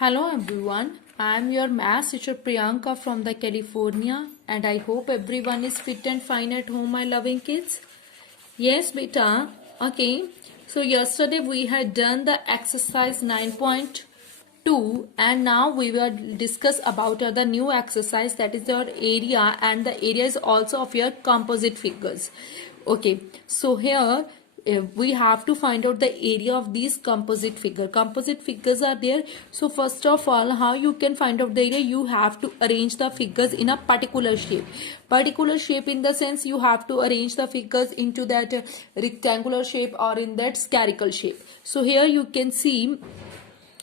Hello everyone, I am your math teacher Priyanka from the California and I hope everyone is fit and fine at home, my loving kids. Yes, beta. Okay. So yesterday we had done the exercise 9.2 and now we will discuss about the new exercise, that is your area, and the area is also of your composite figures. Okay. So here we have to find out the area of these composite figures are there. So first of all, how you can find out the area? You have to arrange the figures in a particular shape in the sense you have to arrange the figures into that rectangular shape or in that spherical shape. So here you can see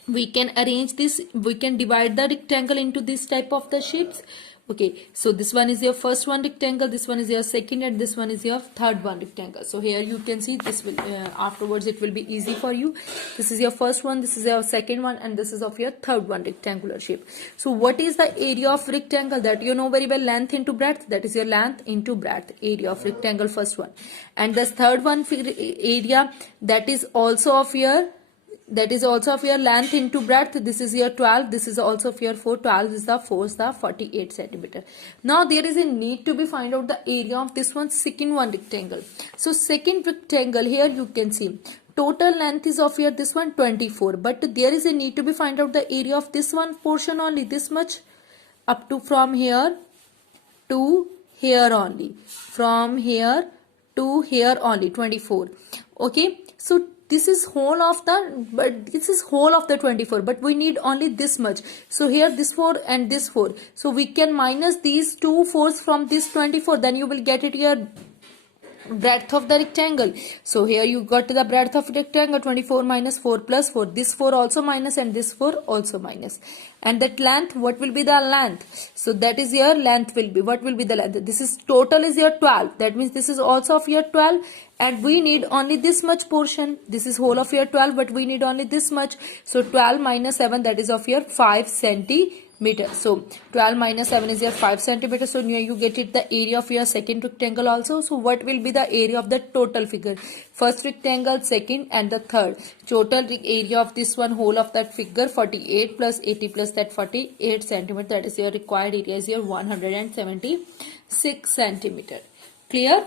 we can arrange this, we can divide the rectangle into this type of the shapes. Okay, so this one is your first one rectangle, this one is your second, and this one is your third one rectangle. So here you can see this will afterwards it will be easy for you. This is your first one, this is your second one, and this is of your third one rectangular shape. So what is the area of rectangle? That you know very well, length into breadth. That is your length into breadth, area of rectangle, first one. And this third one area, that is also of your length into breadth. This is your 12, this is also of your 4. 12 is the 4 is the 48 centimeter. Now there is a need to be find out the area of this one, second one rectangle. So second rectangle, here you can see total length is of your this one 24, but there is a need to be find out the area of this one portion only, this much, up to from here to here only, from here to here only, 24. Okay, so this is whole of the 24, but we need only this much. So here this 4 and this 4, so we can minus these two 4s from this 24, then you will get it your breadth of the rectangle. So here you got the breadth of rectangle, 24 minus 4 plus 4, this 4 also minus and this 4 also minus. And that length, what will be the length? So that is your length will be, what will be the length? This is total is your 12, that means this is also of your 12, and we need only this much portion. This is whole of your 12, but we need only this much. So 12 minus 7, that is of your 5 centimeter. So 12 minus 7 is your 5 centimeter. So here you get it the area of your second rectangle also. So what will be the area of the total figure? First rectangle, second, and the third. Total area of this one, whole of that figure, 48 plus 80 plus that 48 centimeter. That is your required area is your 176 centimeter. Clear?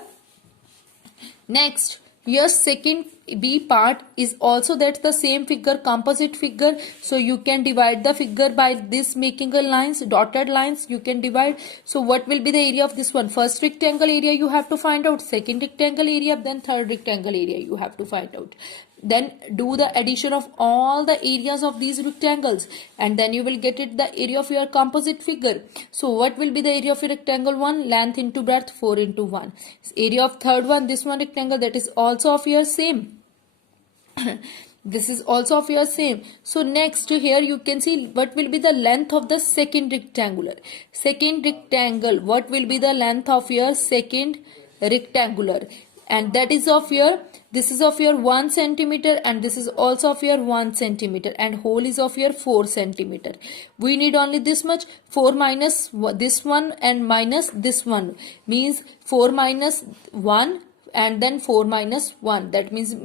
Next, your second B part is also that the same figure, composite figure. So you can divide the figure by this, making a lines, dotted lines you can divide. So what will be the area of this one? First rectangle area you have to find out, second rectangle area, then third rectangle area you have to find out. Then do the addition of all the areas of these rectangles, and then you will get it the area of your composite figure. So what will be the area of your rectangle 1? Length into breadth, 4 into 1. Area of third one, this one rectangle, that is also of your same. This is also of your same. So next here you can see what will be the length of the second rectangular. Second rectangle, what will be the length of your second rectangular? And that is of your, this is of your 1 centimeter, and this is also of your 1 centimeter, and whole is of your 4 centimeter. We need only this much. 4 minus this one and minus this one means 4 minus 1 and then 4 minus 1, that means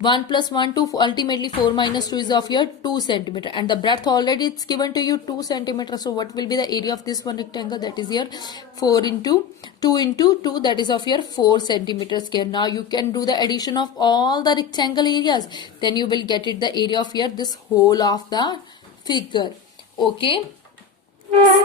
1 plus 1 2, ultimately 4 minus 2 is of your 2 centimeter, and the breadth already it's given to you 2 centimeter. So what will be the area of this one rectangle? That is your 4 into 2 into 2, that is of your 4 centimeter square. Now you can do the addition of all the rectangle areas, then you will get it the area of your this whole of the figure. Okay,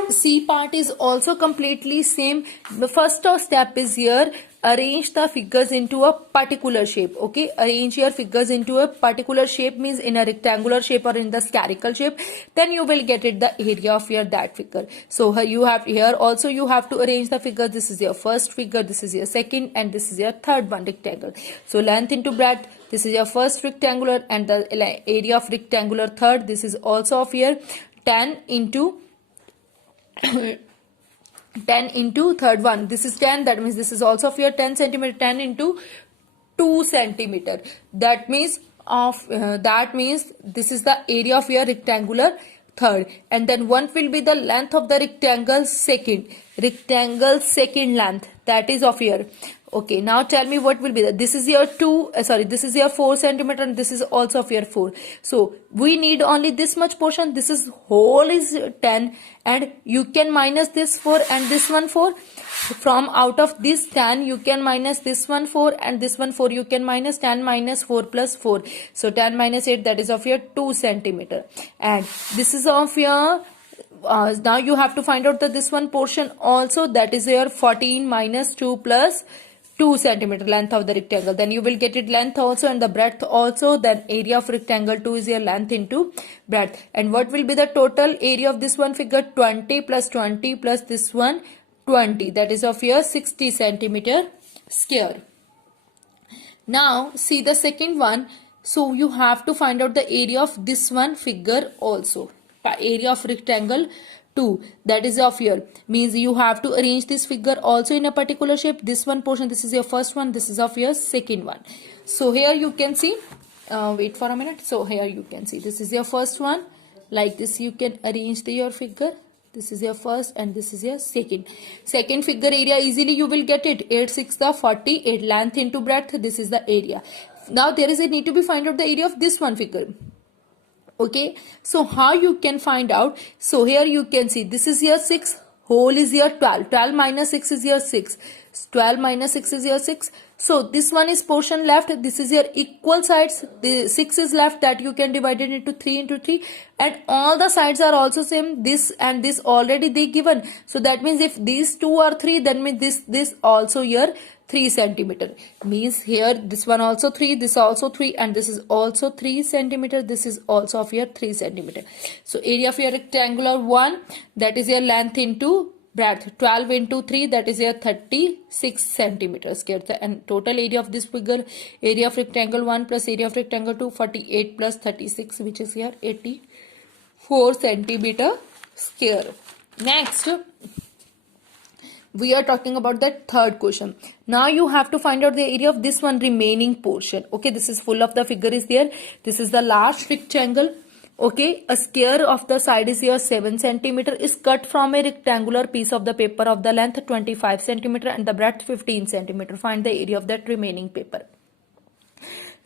C part is also completely same. The first step is here, arrange the figures into a particular shape. Okay, arrange your figures into a particular shape means in a rectangular shape or in the spherical shape, then you will get it the area of your that figure. So you have here also you have to arrange the figure. This is your first figure, this is your second, and this is your third one rectangle. So length into breadth, this is your first rectangular, and the area of rectangular third, this is also of your 10 into 10 into third one, this is 10, that means this is also of your 10 centimeter, 10 into 2 centimeter, that means this is the area of your rectangular third. And then what will be the length of the rectangle second length, that is of your Okay, now tell me what will be that. This is your this is your 4 centimeter and this is also of your 4. So we need only this much portion. This is whole is 10 and you can minus this 4 and this one 4. From out of this 10 you can minus this one 4 and this one 4 you can minus 10 minus 4 plus 4. So 10 minus 8, that is of your 2 centimeter. And this is of your now you have to find out that this one portion also, that is your 14 minus 2 plus 2 centimeter length of the rectangle. Then you will get it length also and the breadth also. Then area of rectangle 2 is your length into breadth. And what will be the total area of this one figure? 20 plus 20 plus this one 20. That is of your 60 centimeter square. Now see the second one. So you have to find out the area of this one figure also. Area of rectangle 2, that is of your, means you have to arrange this figure also in a particular shape. This one portion, this is your first one, this is of your second one. So here you can see, wait for a minute. So here you can see this is your first one. Like this you can arrange your figure. This is your first and this is your second. Second figure area easily you will get it. 8 6 the 40, 8 length into breadth. This is the area. Now there is a need to be find out the area of this one figure. Okay, so how you can find out? So here you can see this is your 6, whole is your 12. 12 minus 6 is your 6. 12 minus 6 is your 6. So this one is portion left. This is your equal sides. The 6 is left, that you can divide it into 3 into 3. And all the sides are also same. This and this already they given. So that means if these two are 3, then means this also your 3 centimeter. Means here this one also 3, this also 3 and this is also 3 centimeter. This is also of your 3 centimeter. So area of your rectangular 1, that is your length into breadth. 12 into 3, that is your 36 centimeters square. And total area of this figure, area of rectangle 1 plus area of rectangle 2, 48 plus 36, which is here 84 centimeter square. Next, we are talking about the third question. Now you have to find out the area of this one remaining portion. Okay, this is full of the figure is there. This is the last rectangle. Okay, a square of the side is your 7 centimeter is cut from a rectangular piece of the paper of the length 25 centimeter and the breadth 15 centimeter. Find the area of that remaining paper.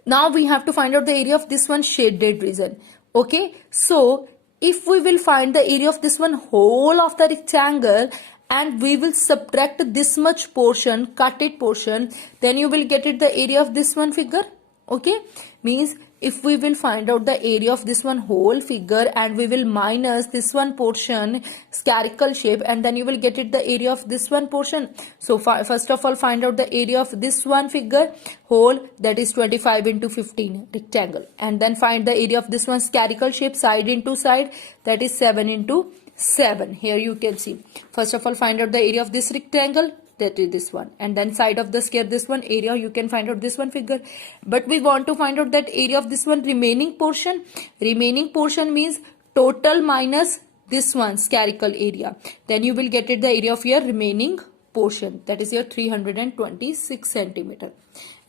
Now we have to find out the area of this one shaded region. Okay, so if we will find the area of this one whole of the rectangle and we will subtract this much portion, cut it portion, then you will get it the area of this one figure. Okay, means if we will find out the area of this one whole figure and we will minus this one portion spherical shape, and then you will get it the area of this one portion. So first of all find out the area of this one figure whole, that is 25 into 15 rectangle, and then find the area of this one spherical shape side into side, that is 7 into 7. Here you can see, first of all find out the area of this rectangle, that is this one, and then side of the square this one area you can find out this one figure. But we want to find out that area of this one remaining portion. Remaining portion means total minus this one spherical area, then you will get it the area of your remaining portion, that is your 326 centimeter.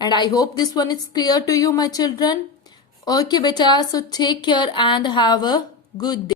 And I hope this one is clear to you, my children. Okay beta, so take care and have a good day.